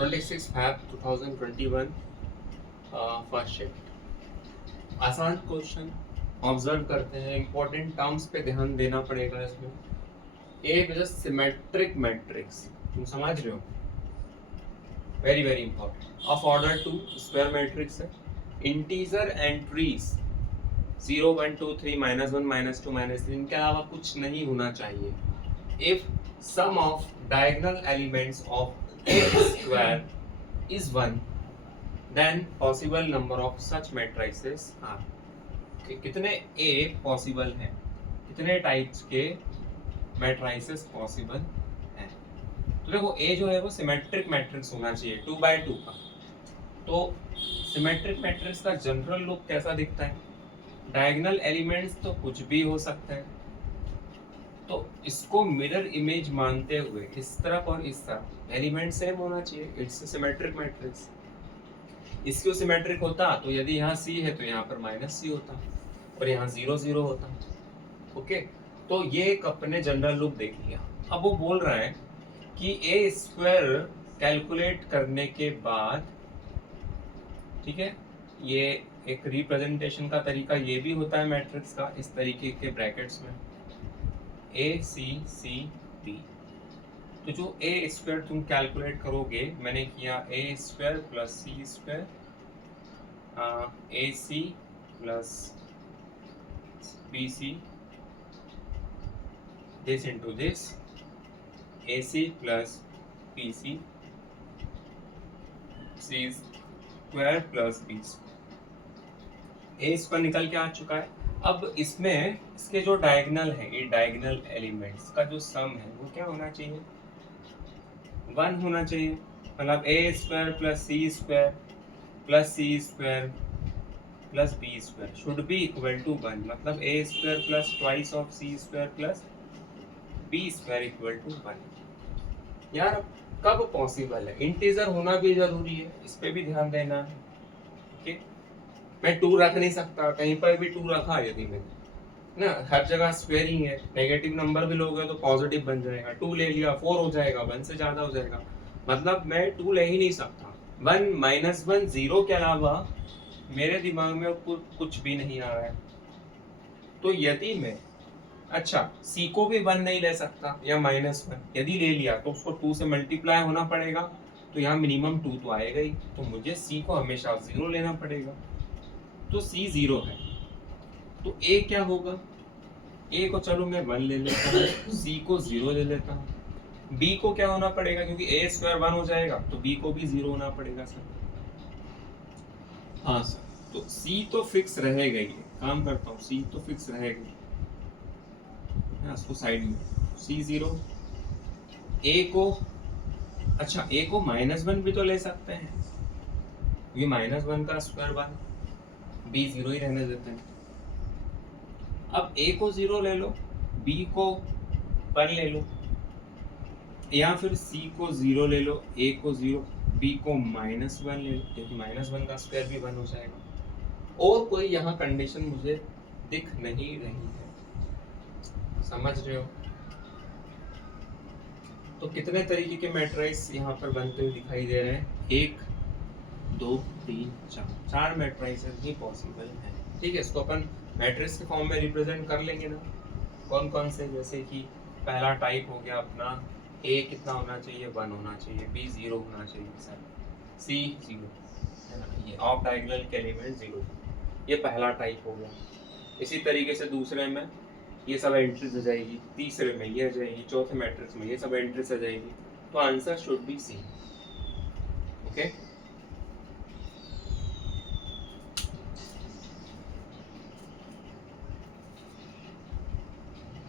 26 Feb 2021 first shift. आसान question observe करते हैं, इंपॉर्टेंट टर्म्स पे ध्यान देना पड़ेगा इसमें। एक जस्ट सिमेट्रिक मैट्रिक्स, तुम समझ रहे हो, very very important. Of order 2 square matrix है, इंटीजर एंट्रीज 0 1 2 3 -1 -2 -3 इनके अलावा कुछ नहीं होना चाहिए। If sum of diagonal elements of a square is 1 then possible number of such matrices are। कितने a पॉसिबल हैं, कितने टाइप्स के मैट्रिसेस पॉसिबल हैं। तो देखो a जो है वो सिमेट्रिक मैट्रिक्स होना चाहिए 2 by 2 का। तो सिमेट्रिक मैट्रिक्स का जनरल लुक कैसा दिखता है, डायगोनल एलिमेंट्स तो कुछ भी हो सकते हैं, तो इसको मिरर इमेज मानते हुए इस तरफ और इस तरफ एलिमेंट सेम होना चाहिए, इट्स सिमेट्रिक मैट्रिक्स। इसको सिमेट्रिक होता तो यदि यहाँ c है तो यहाँ पर -c होता और यहाँ 0 0 होता। ओके, तो ये एक अपने जनरल लुक देख लिया। अब वो बोल रहा है कि a स्क्वायर कैलकुलेट करने के बाद, ठीक है, ये एक रिप्रेजेंटेशन का तरीका ये भी होता है मैट्रिक्स का, इस तरीके के ब्रैकेट्स में a c c b। तो जो a स्क्वायर तुम कैलकुलेट करोगे, मैंने किया a square plus c square ac plus bc this into this ac plus bc c square plus b। a square निकल के आ चुका है। अब इसमें इसके जो डायगोनल है, ये डायगोनल एलिमेंट्स का जो सम है वो क्या होना चाहिए, 1 होना चाहिए। मतलब a square plus c square plus c square plus b square should be equal to 1। मतलब a square plus twice of c square plus b square equal to 1। यार कब पॉसिबल है, इंटीजर होना भी जरूरी है, इस पे भी ध्यान देना है। ओके, मैं 2 रख नहीं सकता, कहीं पर भी 2 रखा यदि मैंने ना, हर जगह स्क्वायर ही है। नेगेटिव नंबर भी लोगे तो पॉजिटिव बन जाएगा, 2 ले लिया 4 हो जाएगा, 1 से ज्यादा हो जाएगा। मतलब मैं 2 ले ही नहीं सकता। 1 -1 0 के अलावा मेरे दिमाग में कुछ भी नहीं आ रहा है। तो यदि मैं, अच्छा, c को भी 1 नहीं ले सकता या -1, यदि ले लिया तो उसको 2 से मल्टीप्लाई होना पड़ेगा, तो यहाँ मिनिमम 2 तो आएगा ही, तो मुझे c को हमेशा 0 लेना पड़ेगा। तो c 0 है, तो a क्या होगा, a को चलो मैं 1 ले लेता हूँ, c को 0 ले लेता हूँ। b को क्या होना पड़ेगा, क्योंकि a स्क्वायर 1 हो जाएगा तो b को भी 0 होना पड़ेगा सर। हाँ सर, तो c तो फिक्स रहेगा ही, काम करता हूँ, c तो फिक्स रहेगा, इसको साइड में c 0। a को, अच्छा a को -1 भी तो ले सकते हैं, ये -1 का स्क्वायर 1, b 0 ही रहने देते हैं। अब a को 0 ले लो, b को 1 ले लो, या फिर c को 0 ले लो, a को 0, b को -1 ले लो, क्योंकि -1 का स्क्वायर भी 1 हो जाएगा। और कोई यहाँ कंडीशन मुझे दिख नहीं रही है, समझ रहे हो। तो कितने तरीके के मैट्रिक्स यहाँ पर बनते हुए दिखाई दे रहे हैं, 1 2 3 4 मैट्रिसेस ही पॉसिबल हैं। ठीक है, इसको अपन मैट्रिक्स के फॉर्म में रिप्रेजेंट कर लेंगे ना, कौन कौन से, जैसे कि पहला टाइप हो गया अपना, a कितना होना चाहिए, 1 होना चाहिए, b 0 होना चाहिए सर, c 0 है ना, ये ऑफ डायगोनल के एलिमेंट 0, ये पहला टाइप हो गया। इसी तरीके से दूसरे में ये सब एंट्रीज आ जाएगी, तीसरे में ये आ जाएगी, चौथे मैट्रिक्स में ये सब एंट्रीज आ जाएगी, तो answer should be C. Okay.